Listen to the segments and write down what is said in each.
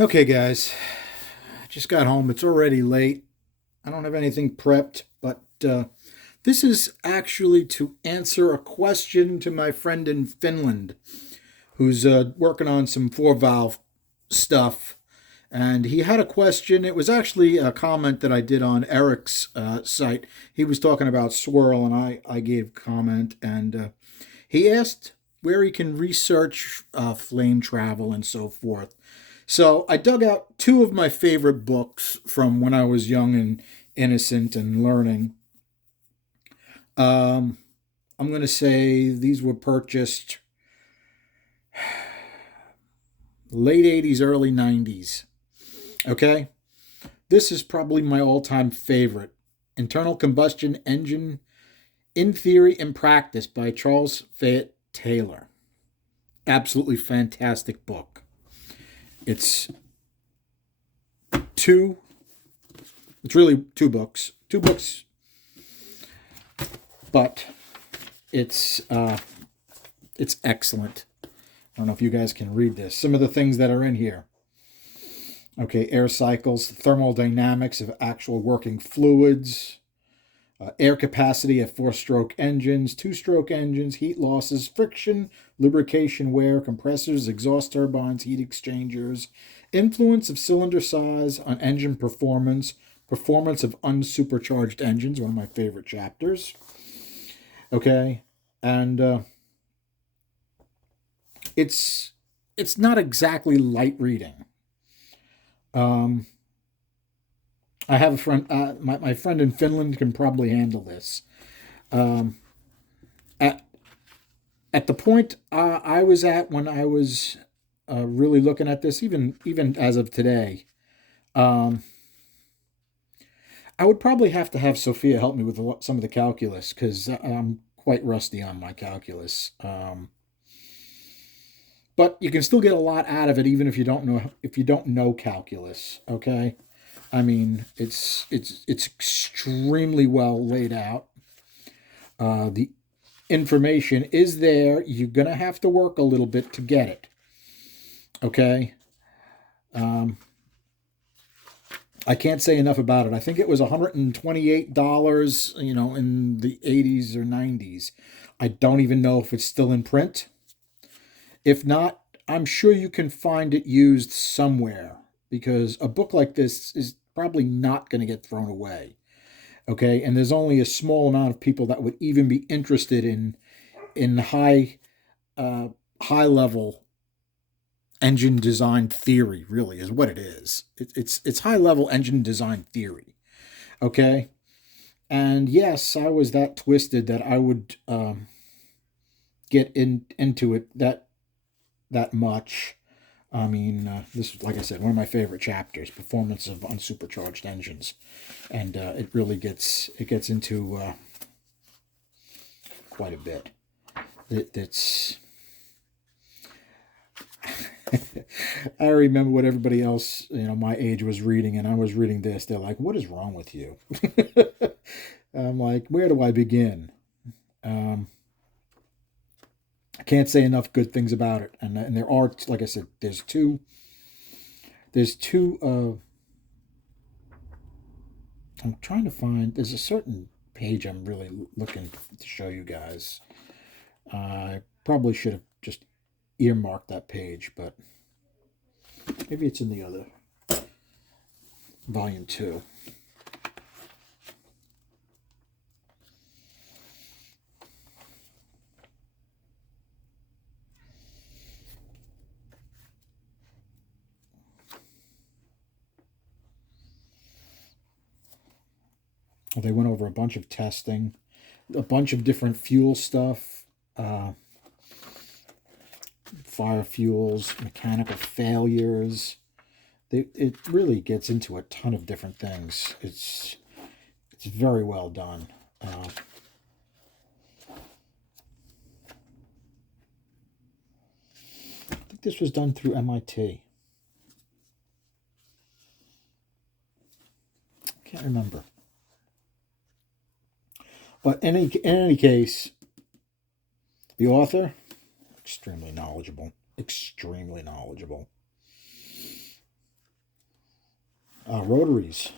Okay, guys, I just got home. It's already late. I don't have anything prepped, but this is actually to answer a question to my friend in Finland who's working on some four valve stuff. And he had a question. It was actually a comment that I did on Eric's site. He was talking about swirl, and I gave comment. And he asked where he can research flame travel and so forth. So I dug out two of my favorite books from when I was young and innocent and learning. Um, I'm going to say these were purchased late 80s, early 90s. Okay? This is probably my all time favorite. Internal Combustion Engine in Theory and Practice by Charles Fayette Taylor. Absolutely fantastic book. It's two, it's really two books. Two books, but it's excellent. I don't know if you guys can read this. Some of the things that are in here. Okay, air cycles, thermodynamics of actual working fluids, air capacity of four-stroke engines, two-stroke engines, heat losses, friction, lubrication wear, compressors, exhaust turbines, heat exchangers, influence of cylinder size on engine performance, performance of unsupercharged engines, one of my favorite chapters. Okay, and it's it's not exactly light reading. Um, I have a friend. My friend in Finland can probably handle this. Um, at at the point I was at when I was really looking at this, even as of today, um, I would probably have to have Sophia help me with some of the calculus because I'm quite rusty on my calculus. But you can still get a lot out of it even if you don't know calculus. Okay, I mean it's extremely well laid out. The information is there. You're gonna have to work a little bit to get it. Okay. Um, I can't say enough about it. I think it was $128, in the 80s or 90s. I don't even know if it's still in print. If not, I'm sure you can find it used somewhere because a book like this is probably not going to get thrown away. Okay, and there's only a small amount of people that would even be interested in uh, high level engine design theory. Really, is what it is. It's high level engine design theory. Okay, and yes, I was that twisted that I would get into it that much. I mean, this is like I said, one of my favorite chapters: performance of unsupercharged engines, and it gets into quite a bit. It's I remember what everybody else, my age was reading, and I was reading this. They're like, "What is wrong with you?" I'm like, "Where do I begin?" Um, I can't say enough good things about it, and there are, like I said, there's two. I'm trying to find. There's a certain page I'm really looking to show you guys. I probably should have just earmarked that page, but maybe it's in the other volume two. They went over a bunch of testing, a bunch of different fuel stuff, uh, fire fuels, mechanical failures. It really gets into a ton of different things. It's very well done. I think this was done through MIT. Can't remember, but in any case, the author extremely knowledgeable, extremely knowledgeable. Rotaries.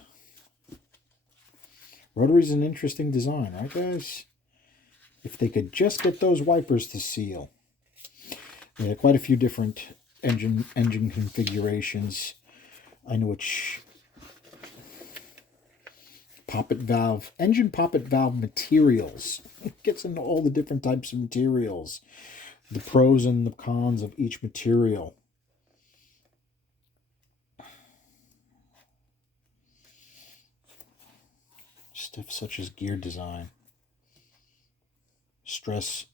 Rotary's an interesting design, right, guys? If they could just get those wipers to seal. Yeah, quite a few different engine configurations. I know which engine poppet valve materials. It gets into all the different types of materials, the pros and the cons of each material. Stuff such as gear design, stress,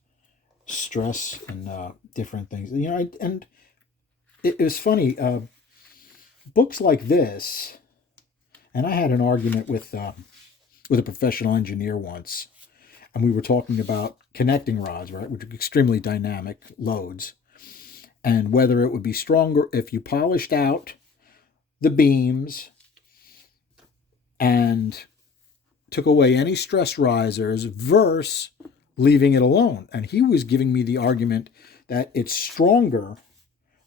and different things. You know, and it was funny. Books like this, and I had an argument with a professional engineer once, and we were talking about connecting rods, right, which are extremely dynamic loads, and whether it would be stronger if you polished out the beams and took away any stress risers versus leaving it alone. And he was giving me the argument that it's stronger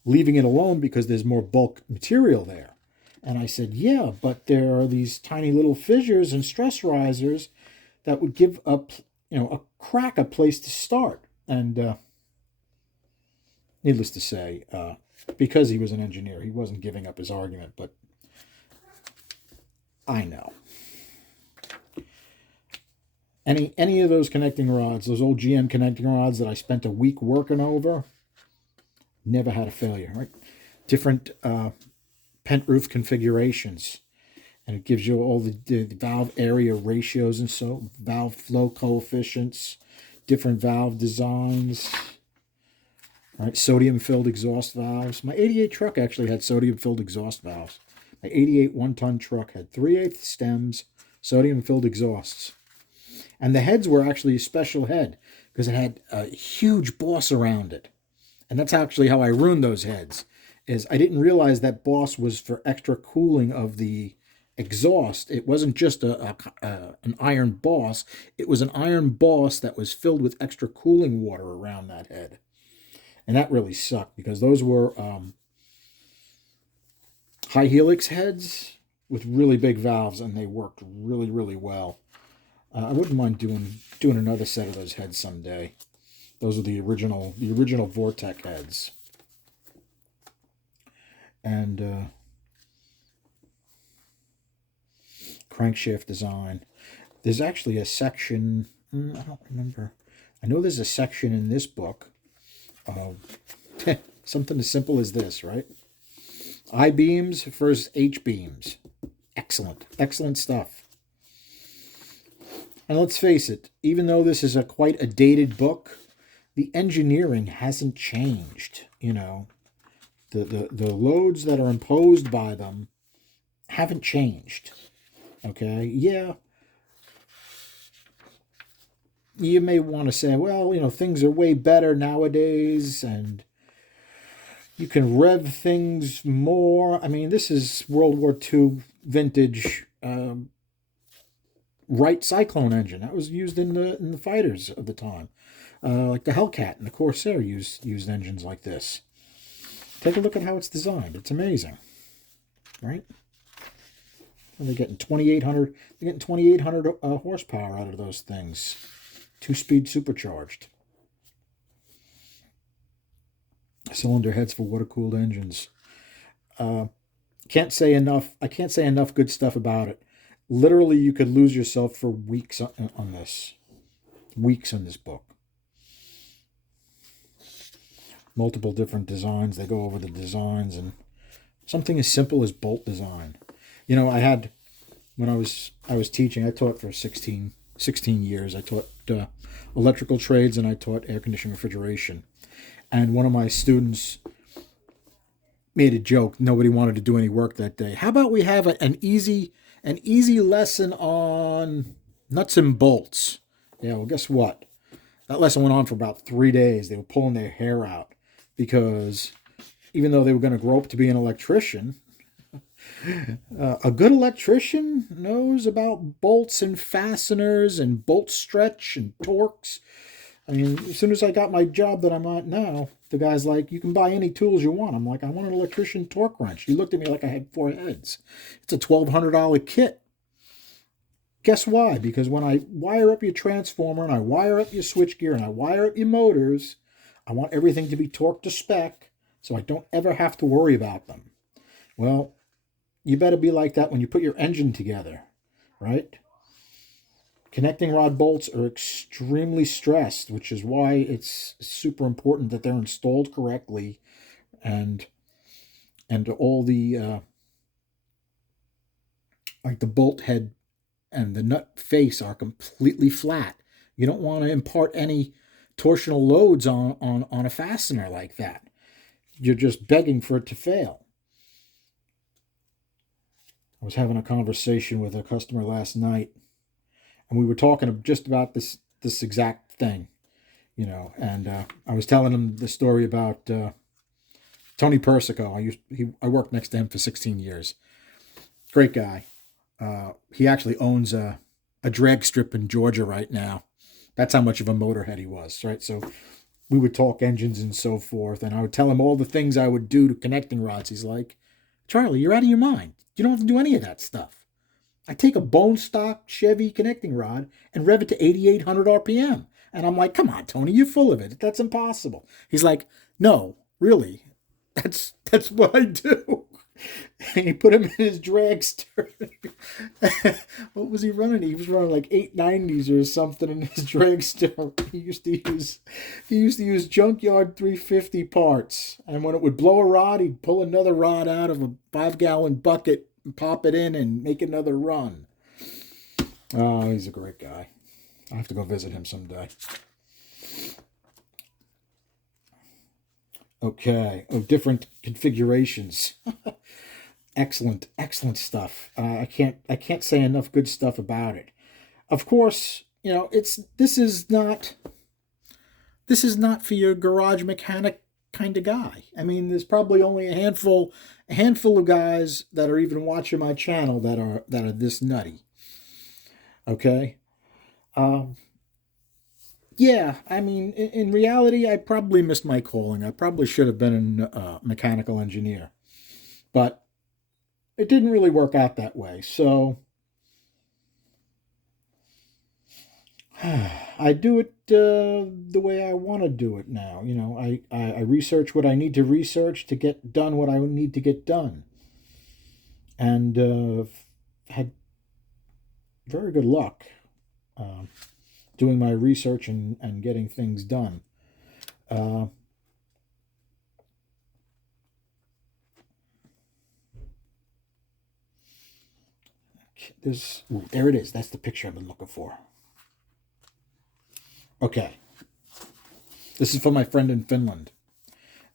leaving it alone because there's more bulk material there. And I said, yeah, but there are these tiny little fissures and stress risers that would give a crack a place to start. And needless to say, because he was an engineer, he wasn't giving up his argument, but I know. Any of those connecting rods, those old GM connecting rods that I spent a week working over, never had a failure, right? Different pent roof configurations, and it gives you all the valve area ratios and so valve flow coefficients, different valve designs, right? Sodium filled exhaust valves. My 88 truck actually had sodium filled exhaust valves. My 88 1-ton truck had 3/8 stems, sodium filled exhausts. And the heads were actually a special head because it had a huge boss around it. And that's actually how I ruined those heads, is I didn't realize that boss was for extra cooling of the exhaust. It wasn't just an iron boss. It was an iron boss that was filled with extra cooling water around that head. And that really sucked because those were high helix heads with really big valves, and they worked really, really well. I wouldn't mind doing another set of those heads someday. Those are the original Vortec heads. And crankshaft design. There's actually a section, I don't remember. I know there's a section in this book of something as simple as this, right? I-beams versus H-beams. Excellent stuff. And let's face it, even though this is quite a dated book, the engineering hasn't changed. You know, the loads that are imposed by them haven't changed. Okay, yeah. You may want to say, well, things are way better nowadays, and you can rev things more. I mean, this is World War II vintage Wright Cyclone engine that was used in the fighters of the time, like the Hellcat and the Corsair used engines like this. Take a look at how it's designed. It's amazing, right? And they're getting 2,800. They're getting 2,800 horsepower out of those things, 2-speed supercharged. Cylinder heads for water-cooled engines. Can't say enough. I can't say enough good stuff about it. Literally, you could lose yourself for weeks on this. Weeks on this book. Multiple different designs. They go over the designs, and something as simple as bolt design. I had, when I was teaching, I taught for 16 years. I taught electrical trades, and I taught air conditioning refrigeration. And one of my students made a joke. Nobody wanted to do any work that day. How about we have an easy lesson on nuts and bolts? Yeah, well, guess what? That lesson went on for about 3 days. They were pulling their hair out because even though they were going to grow up to be an electrician, a good electrician knows about bolts and fasteners and bolt stretch and torques. I mean, as soon as I got my job that I'm at now, The guy's like, you can buy any tools you want. I'm like, I want an electrician torque wrench. He looked at me like I had four heads. It's a $1,200 kit. Guess why? Because when I wire up your transformer and I wire up your switchgear and I wire up your motors, I want everything to be torqued to spec so I don't ever have to worry about them. Well, you better be like that when you put your engine together, right? Connecting rod bolts are extremely stressed, which is why it's super important that they're installed correctly, and all the like the bolt head and the nut face are completely flat. You don't want to impart any torsional loads on a fastener like that. You're just begging for it to fail. I was having a conversation with a customer last night, and we were talking just about this exact thing, And I was telling him the story about Tony Persico. I worked next to him for 16 years. Great guy. He actually owns a drag strip in Georgia right now. That's how much of a motorhead he was, right? So we would talk engines and so forth, and I would tell him all the things I would do to connecting rods. He's like, Charlie, you're out of your mind. You don't have to do any of that stuff. I take a bone stock Chevy connecting rod and rev it to 8,800 RPM. And I'm like, come on, Tony, you're full of it. That's impossible. He's like, no, really. That's what I do. And he put him in his dragster. What was he running? He was running like 890s or something in his dragster. He used to use junkyard 350 parts. And when it would blow a rod, he'd pull another rod out of a 5-gallon bucket and pop it in and make another run. Oh, he's a great guy. I have to go visit him someday. Okay. Oh, different configurations. Excellent stuff. I can't say enough good stuff about it. Of course, this is not for your garage mechanic kind of guy. I mean, there's probably only a handful of guys that are even watching my channel that are this nutty. Okay. Yeah, I mean, in reality, I probably missed my calling. I probably should have been a mechanical engineer, but it didn't really work out that way. So I do it the way I want to do it now. I research what I need to research to get done what I need to get done. And had very good luck doing my research and getting things done. There it is. That's the picture I've been looking for. Okay. This is for my friend in Finland.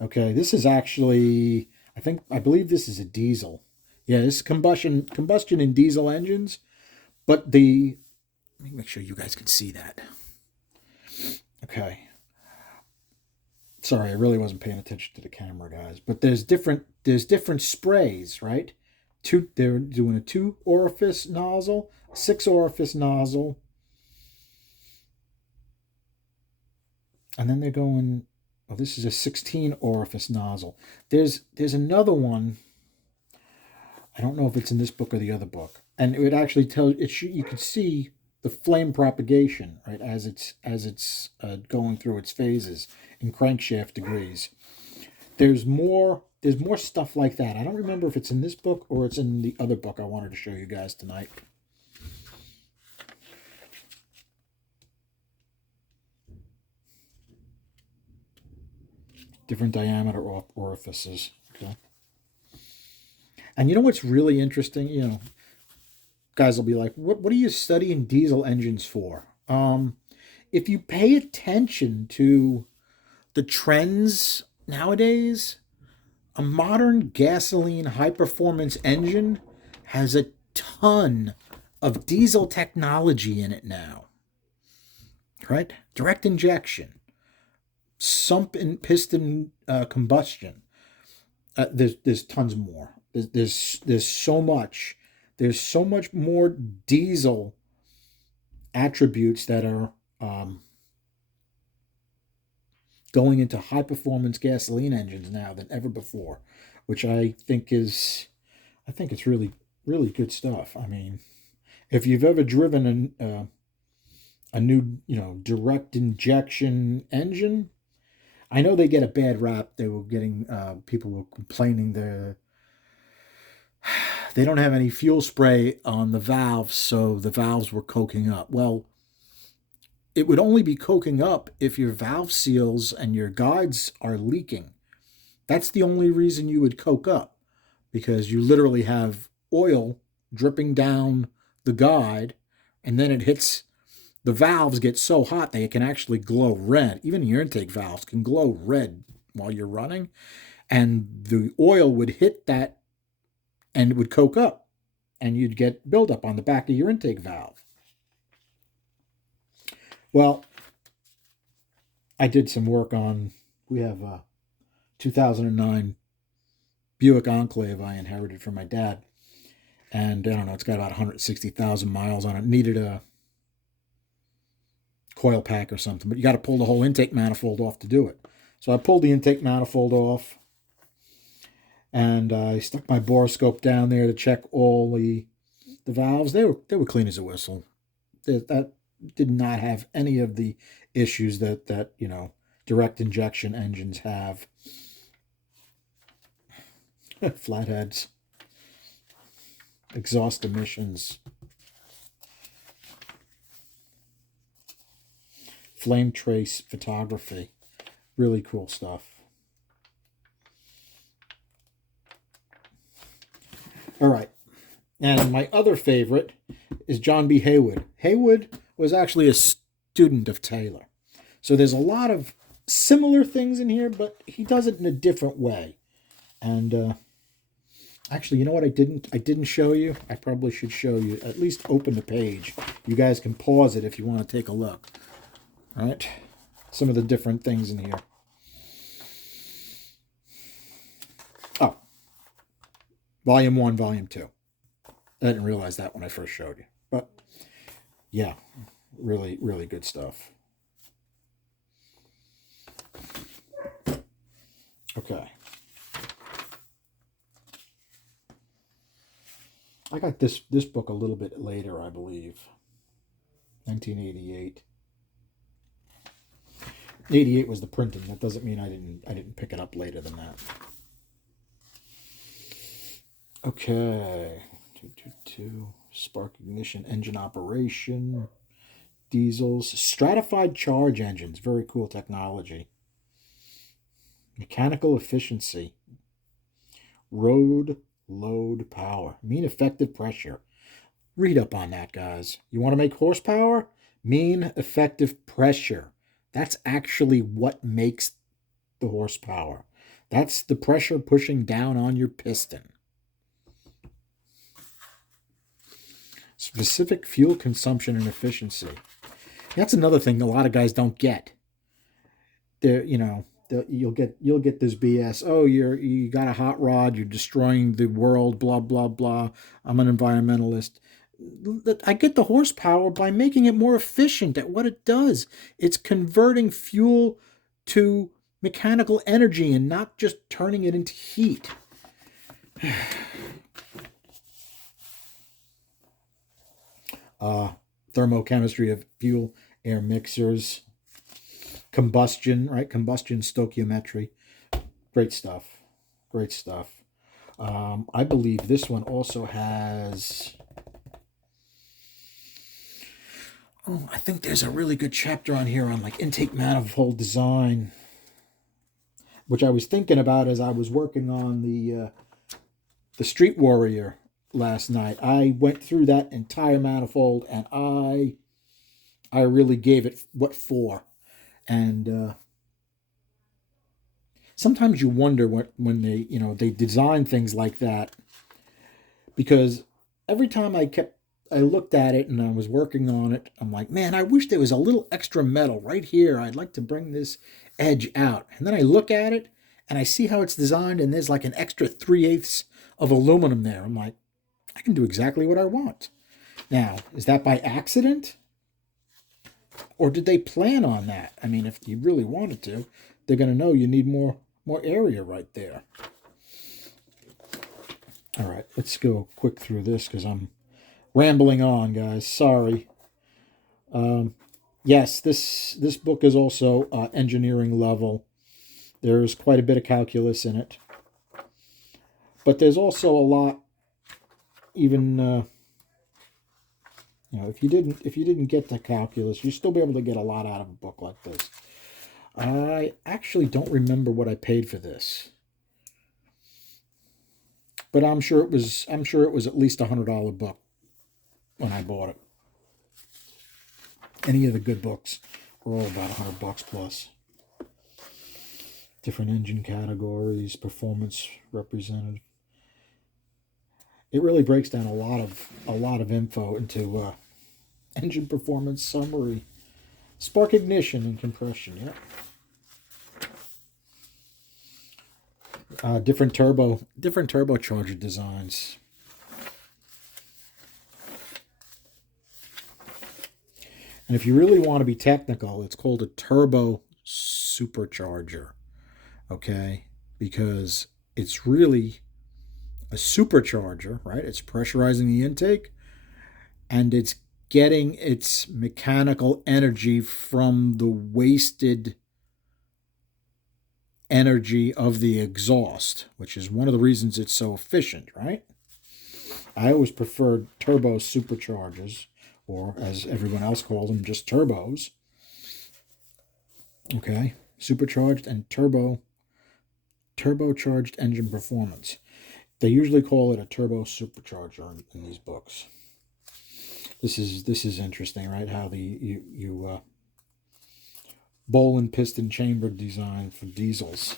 Okay, this is actually, I believe this is a diesel. Yeah, this is combustion and diesel engines, but let me make sure you guys can see that. Okay. Sorry, I really wasn't paying attention to the camera, guys. But there's different sprays, right? They're doing a 2-orifice nozzle, 6-orifice nozzle, and then they're going. Oh, this is a 16-orifice nozzle. There's another one. I don't know if it's in this book or the other book, and it would actually tell you could see the flame propagation, right, as it's going through its phases in crankshaft degrees. There's more stuff like that. I don't remember if it's in this book or it's in the other book I wanted to show you guys tonight. Different diameter orifices. Okay. And you know what's really interesting? Guys will be like, what are you studying diesel engines for? If you pay attention to the trends nowadays, a modern gasoline high-performance engine has a ton of diesel technology in it now. Right? Direct injection, sump and piston combustion. There's tons more. There's so much. There's so much more diesel attributes that are going into high-performance gasoline engines now than ever before, which I think it's really, really good stuff. I mean, if you've ever driven a new, direct injection engine, I know they get a bad rap. They were getting people were complaining they don't have any fuel spray on the valves, so the valves were coking up. Well, it would only be coking up if your valve seals and your guides are leaking. That's the only reason you would coke up, because you literally have oil dripping down the guide, and then it hits the valves, get so hot they can actually glow red. Even your intake valves can glow red while you're running, and the oil would hit that and it would coke up, and you'd get buildup on the back of your intake valve. Well, I did some work on, we have a 2009 Buick Enclave I inherited from my dad. And I don't know, it's got about 160,000 miles on it. Needed a coil pack or something, but you got to pull the whole intake manifold off to do it. So I pulled the intake manifold off, and I stuck my borescope down there to check all the valves. They were clean as a whistle. That did not have any of the issues that direct injection engines have. Flatheads, exhaust emissions, flame trace photography, really cool stuff. All right, and my other favorite is John B. Haywood. Haywood was actually a student of Taylor, so there's a lot of similar things in here, but he does it in a different way. And actually, you know what I didn't show you? I probably should show you. At least open the page. You guys can pause it if you want to take a look. All right? Some of the different things in here. Oh. Volume 1, Volume 2. I didn't realize that when I first showed you. But, yeah. Really, really good stuff. Okay. I got this book a little bit later, I believe. 1988. 88 was the printing. That doesn't mean I didn't pick it up later than that. Okay. 222. Spark ignition engine operation. Diesels. Stratified charge engines. Very cool technology. Mechanical efficiency. Road load power. Mean effective pressure. Read up on that, guys. You want to make horsepower? Mean effective pressure. That's actually what makes the horsepower. That's the pressure pushing down on your piston. Specific fuel consumption and efficiency. That's another thing a lot of guys don't get. You'll get this BS. Oh, you got a hot rod. You're destroying the world. Blah blah blah. I'm an environmentalist. I get the horsepower by making it more efficient at what it does. It's converting fuel to mechanical energy and not just turning it into heat. Thermochemistry of fuel air mixers. Combustion, right? Combustion stoichiometry. Great stuff. Great stuff. I believe this one also has... Oh, I think there's a really good chapter on here on like intake manifold design, which I was thinking about as I was working on the Street Warrior last night. I went through that entire manifold and I really gave it what for. And sometimes you wonder when they design things like that, because every time I looked at it and I was working on it, I'm like, man, I wish there was a little extra metal right here. I'd like to bring this edge out. And then I look at it and I see how it's designed, and there's like an extra 3/8 of aluminum there. I'm like, I can do exactly what I want. Now, is that by accident? Or did they plan on that? I mean, if you really wanted to, they're going to know you need more area right there. All right, let's go quick through this because I'm rambling on, guys. Sorry. Yes, this book is also engineering level. There's quite a bit of calculus in it, but there's also a lot. Even if you didn't get the calculus, you'd still be able to get a lot out of a book like this. I actually don't remember what I paid for this, but I'm sure it was at least $100 book when I bought it. Any of the good books were all about $100 plus. Different engine categories, performance represented. It really breaks down a lot of info into engine performance summary, spark ignition and compression. Yeah. Different turbocharger designs. And if you really want to be technical, it's called a turbo supercharger. Okay? Because it's really a supercharger, right? It's pressurizing the intake and it's getting its mechanical energy from the wasted energy of the exhaust, which is one of the reasons it's so efficient, right? I always preferred turbo superchargers, or as everyone else calls them, just turbos. Okay, supercharged and turbocharged engine performance. They usually call it a turbo supercharger in these books. This is interesting, right? How the bowl and piston chamber design for diesels,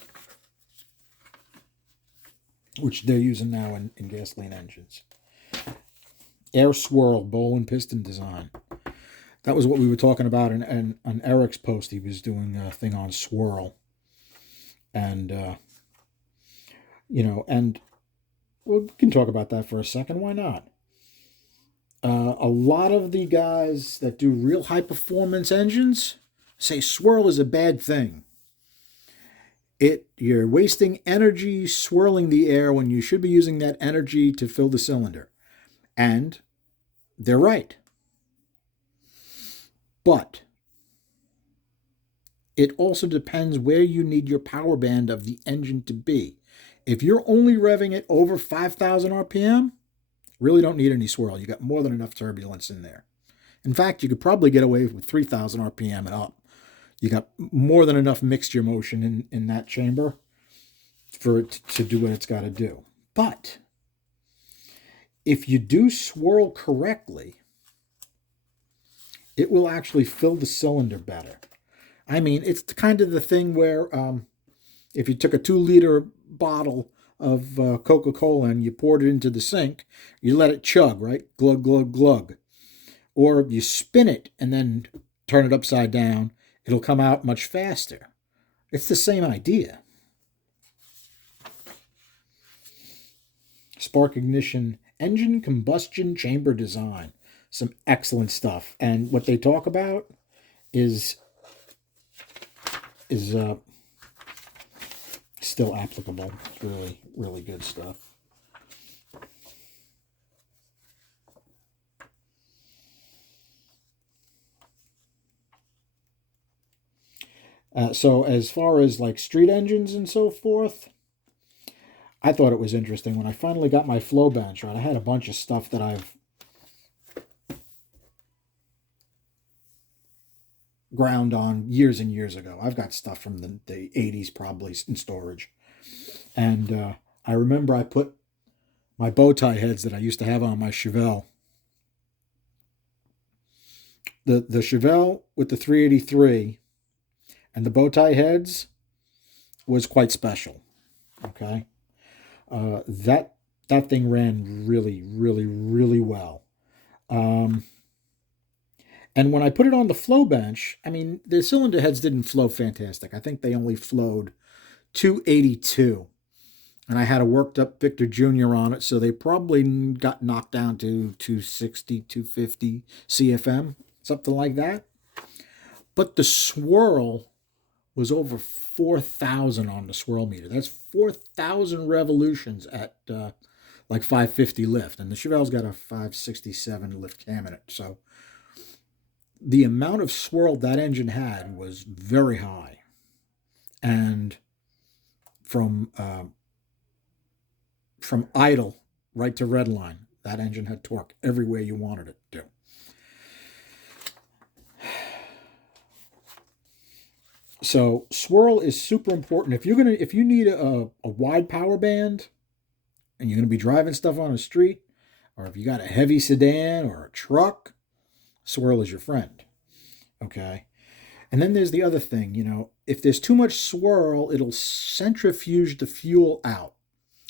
which they're using now in gasoline engines. Air swirl bowl and piston design. That was what we were talking about on Eric's post. He was doing a thing on swirl, and and we can talk about that for a second. Why not? A lot of the guys that do real high performance engines say swirl is a bad thing. You're wasting energy swirling the air when you should be using that energy to fill the cylinder. And they're right. But it also depends where you need your power band of the engine to be. If you're only revving it over 5,000 RPM, really don't need any swirl. You got more than enough turbulence in there. In fact, you could probably get away with 3,000 RPM and up. You got more than enough mixture motion in that chamber for it to do what it's got to do. But if you do swirl correctly, it will actually fill the cylinder better. I mean, it's kind of the thing where if you took a 2-liter bottle of Coca-Cola and you poured it into the sink, you let it chug, right? Glug, glug, glug. Or you spin it and then turn it upside down, it'll come out much faster. It's the same idea. Spark ignition, engine combustion chamber design. Some excellent stuff. And what they talk about is still applicable. It's really, really good stuff. So as far as like street engines and so forth, I thought it was interesting when I finally got my flow bench, right? I had a bunch of stuff that I've ground on years and years ago. I've got stuff from the 80s probably in storage. And I remember I put my bow tie heads that I used to have on my Chevelle. The Chevelle with the 383 and the bow tie heads was quite special. Okay. That thing ran really, really, really well. And when I put it on the flow bench, I mean, the cylinder heads didn't flow fantastic. I think they only flowed 282. And I had a worked up Victor Jr. on it, so they probably got knocked down to 260, 250 CFM, something like that. But the swirl was over 4,000 on the swirl meter. That's 4,000 revolutions at like 550 lift. And the Chevelle's got a 567 lift cam in it. So the amount of swirl that engine had was very high. And from idle right to red line, that engine had torque everywhere you wanted it to. So swirl is super important. If you need a wide power band and you're gonna be driving stuff on the street, or if you got a heavy sedan or a truck, swirl is your friend. Okay. And then there's the other thing, if there's too much swirl, it'll centrifuge the fuel out.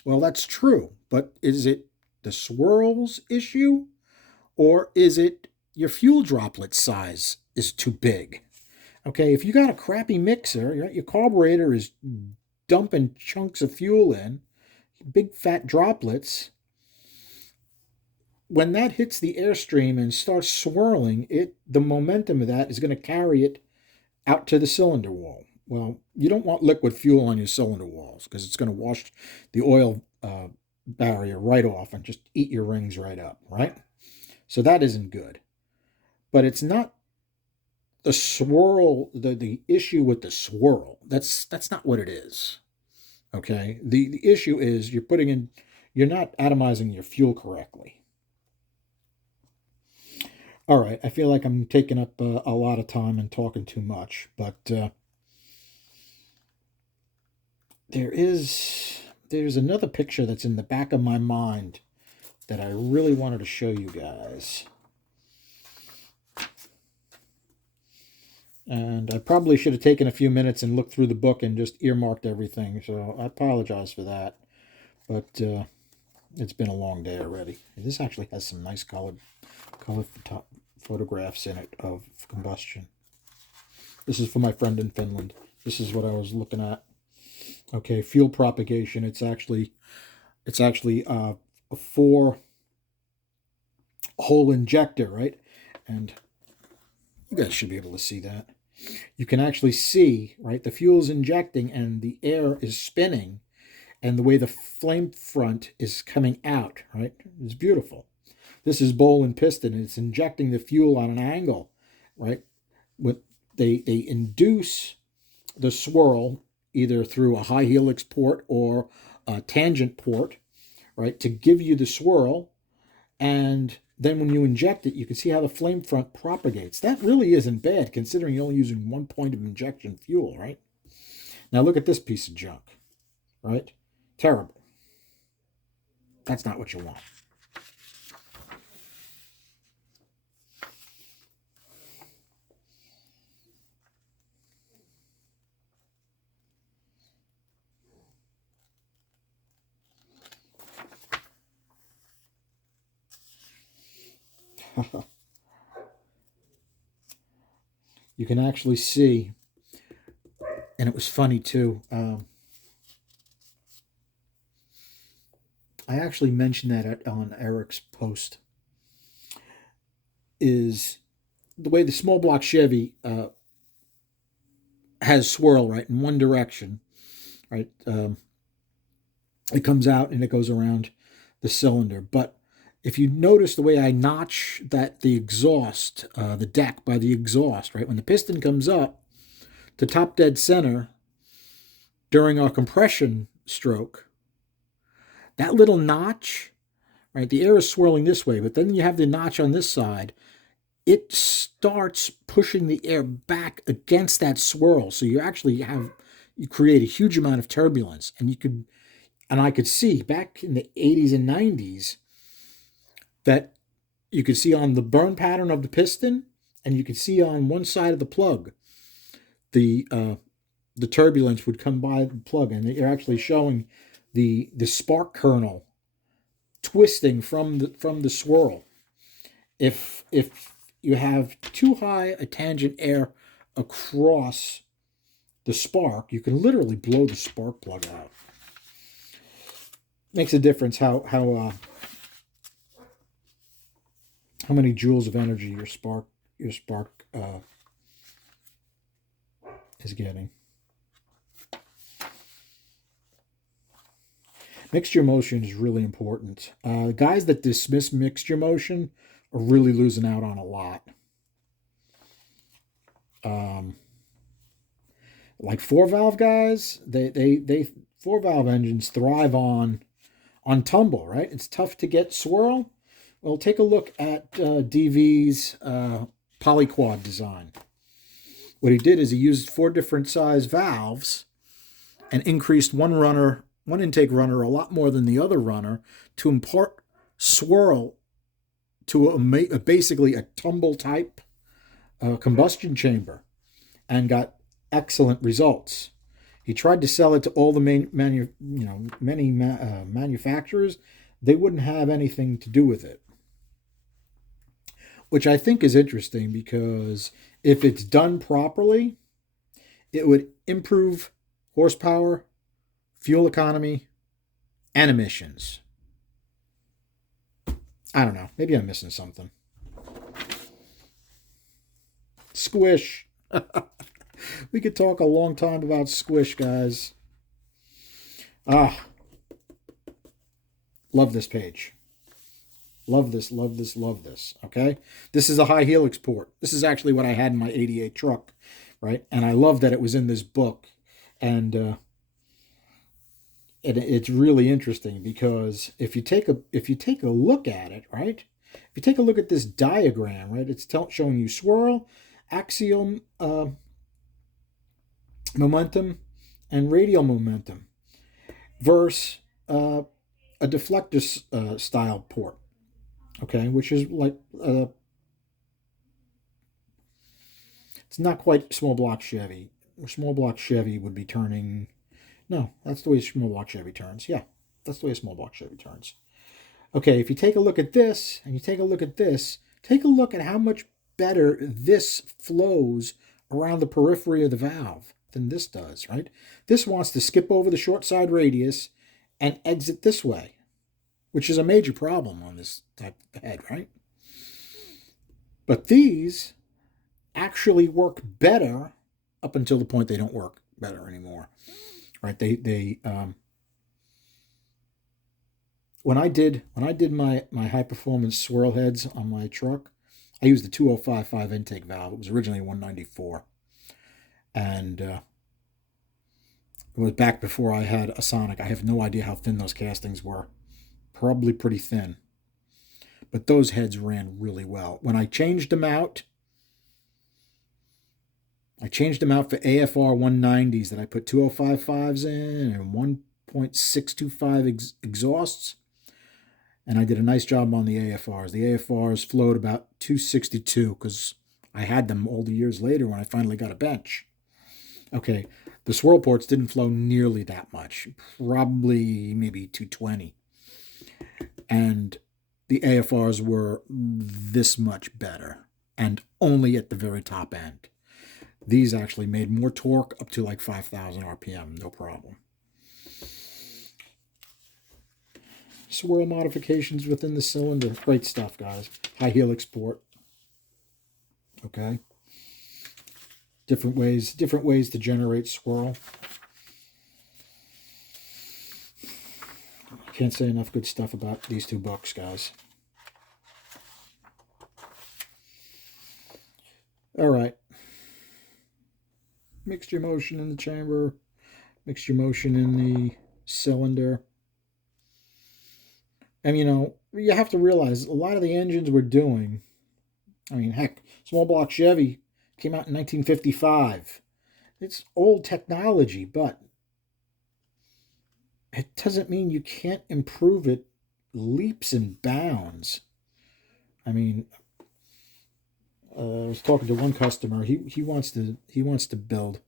Well, that's true, but is it the swirl's issue, or is it your fuel droplet size is too big? Okay, if you got a crappy mixer, your carburetor is dumping chunks of fuel in, big fat droplets. When that hits the airstream and starts swirling, the momentum of that is going to carry it out to the cylinder wall. Well, you don't want liquid fuel on your cylinder walls because it's going to wash the oil barrier right off and just eat your rings right up, right? So that isn't good. But it's not the swirl, the issue with the swirl. That's not what it is. Okay? The issue is you're not atomizing your fuel correctly. All right, I feel like I'm taking up a lot of time and talking too much, but there's another picture that's in the back of my mind that I really wanted to show you guys. And I probably should have taken a few minutes and looked through the book and just earmarked everything, so I apologize for that. But it's been a long day already. This actually has some nice color photographs in it of combustion. This is for my friend in Finland. This is what I was looking at. Okay, fuel propagation. It's actually a 4-hole injector, right? And you guys should be able to see that. You can actually see, right, the fuel's injecting and the air is spinning, and the way the flame front is coming out, right? It's beautiful. This is bowl and piston, and it's injecting the fuel on an angle, right? They induce the swirl either through a high helix port or a tangent port, right, to give you the swirl. And then when you inject it, you can see how the flame front propagates. That really isn't bad, considering you're only using 1 point of injection fuel, right? Now look at this piece of junk, right? Terrible. That's not what you want. You can actually see, and it was funny too. I actually mentioned that on Eric's post. Is the way the small block Chevy has swirl, right, in one direction, right? It comes out and it goes around the cylinder. But if you notice the way I notch the exhaust, the deck by the exhaust, right, when the piston comes up to top dead center during our compression stroke, that little notch, right, the air is swirling this way, but then you have the notch on this side. It starts pushing the air back against that swirl. So you create a huge amount of turbulence. And I could see back in the 80s and 90s that you could see on the burn pattern of the piston, and you could see on one side of the plug, the turbulence would come by the plug, and you're actually showing the spark kernel twisting from the swirl. If you have too high a tangent air across the spark, you can literally blow the spark plug out. Makes a difference how many joules of energy your spark is getting. Mixture motion is really important. Guys that dismiss mixture motion are really losing out on a lot. Um, like four valve guys, they four valve engines thrive on tumble, right? It's tough to get swirl. Well, take a look at DV's polyquad design. What he did is he used four different size valves and increased one intake runner a lot more than the other runner to impart swirl to basically a tumble type combustion chamber, and got excellent results. He tried to sell it to all the many manufacturers. They wouldn't have anything to do with it, which I think is interesting because if it's done properly, it would improve horsepower, fuel economy, and emissions. I don't know. Maybe I'm missing something. Squish. We could talk a long time about squish, guys. Ah, love this page. Love this, love this, love this. Okay? This is a high helix port. This is actually what I had in my 88 truck, right? And I love that it was in this book. And it's really interesting because if you take a look at it, right? If you take a look at this diagram, right, it's showing you swirl, axial momentum, and radial momentum versus a deflector style port, okay, which is like it's not quite small block Chevy. Small block Chevy would be turning. No, that's the way a small block Chevy turns. Yeah, that's the way a small block Chevy turns. Okay, if you take a look at this and you take a look at this, take a look at how much better this flows around the periphery of the valve than this does, right? This wants to skip over the short side radius and exit this way, which is a major problem on this type of head, right? But these actually work better up until the point they don't work better anymore, right? When I did my high performance swirl heads on my truck, I used the 2055 intake valve. It was originally 194, and it was back before I had a Sonic. I have no idea how thin those castings were. Probably pretty thin, but those heads ran really well. When I changed them out, for AFR 190s that I put 2055s in and 1.625 exhausts. And I did a nice job on the AFRs. The AFRs flowed about 262 because I had them all the years later when I finally got a bench. Okay, the swirl ports didn't flow nearly that much, probably maybe 220. And the AFRs were this much better and only at the very top end. These actually made more torque up to like 5,000 RPM, no problem. Swirl modifications within the cylinder. Great stuff, guys. High helix port. Okay. Different ways to generate swirl. I can't say enough good stuff about these two books, guys. All right. Mixture motion in the chamber. Mixture motion in the cylinder. And, you have to realize a lot of the engines we're doing, I mean, heck, small block Chevy came out in 1955. It's old technology, but it doesn't mean you can't improve it leaps and bounds. I mean, I was talking to one customer. He wants to build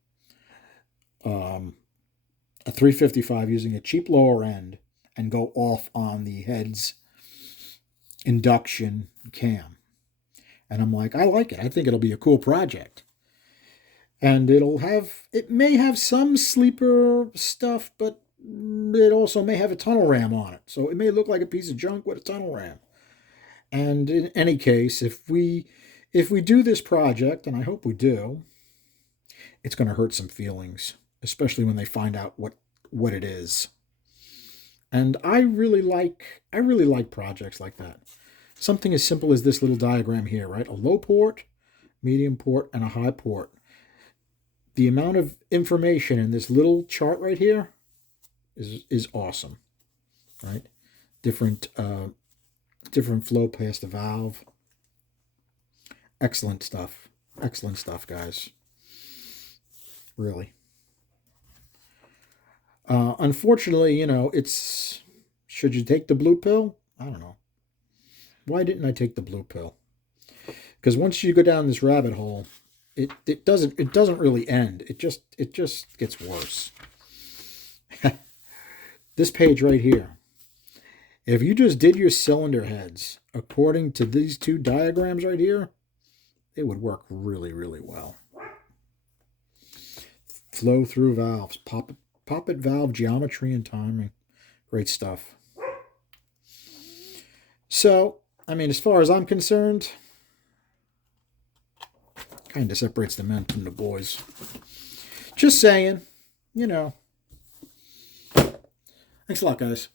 a 355 using a cheap lower end and go off on the head's induction cam. And I'm like, I like it. I think it'll be a cool project. And it may have some sleeper stuff, but it also may have a tunnel ram on it. So it may look like a piece of junk with a tunnel ram. And in any case, if we do this project, and I hope we do, it's going to hurt some feelings, especially when they find out what it is. And I really like projects like that. Something as simple as this little diagram here, right? A low port, medium port, and a high port. The amount of information in this little chart right here is awesome, right? Different different flow past the valve. Excellent stuff. Excellent stuff, guys. Really. Unfortunately, you know, it's should you take the blue pill? I don't know. Why didn't I take the blue pill? Because once you go down this rabbit hole, it doesn't really end. It just gets worse. This page right here. If you just did your cylinder heads according to these two diagrams right here, it would work really, really well. Flow through valves, poppet valve geometry and timing. Great stuff. So, I mean, as far as I'm concerned, kind of separates the men from the boys. Just saying, you know. Thanks a lot, guys.